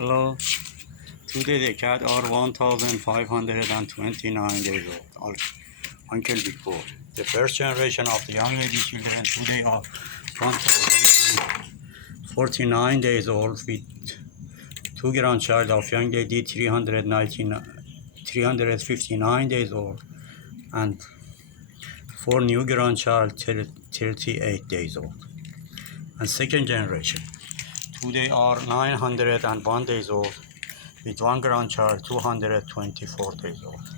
Hello. Today the cat are 1,529 days old. Uncle before. The first generation of the young lady children today are 1,049 days old with two grandchild of young lady 359 days old and four new grandchild 38 days old. And second generation today are 901 days old with one grandchild 224 days old.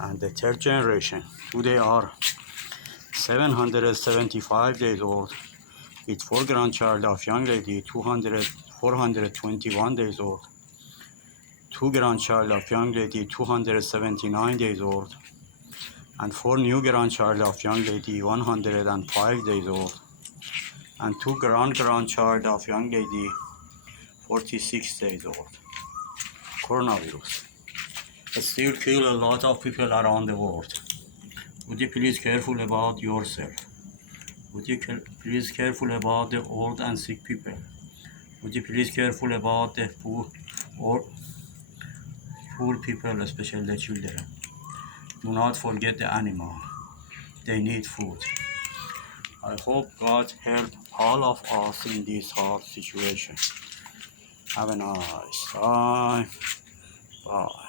And the third generation today are 775 days old with four grandchild of young lady 421 days old, two grandchild of young lady 279 days old, and four new grandchild of young lady 105 days old, and two grandchild of young lady 46 days old. Coronavirus still kill a lot of people around the world. Would you please careful about yourself? Would you please careful about the old and sick people? Would you please careful about the poor people, especially the children? Do not forget the animal. They need food. I hope God help all of us in this hard situation. Have a nice time. Bye.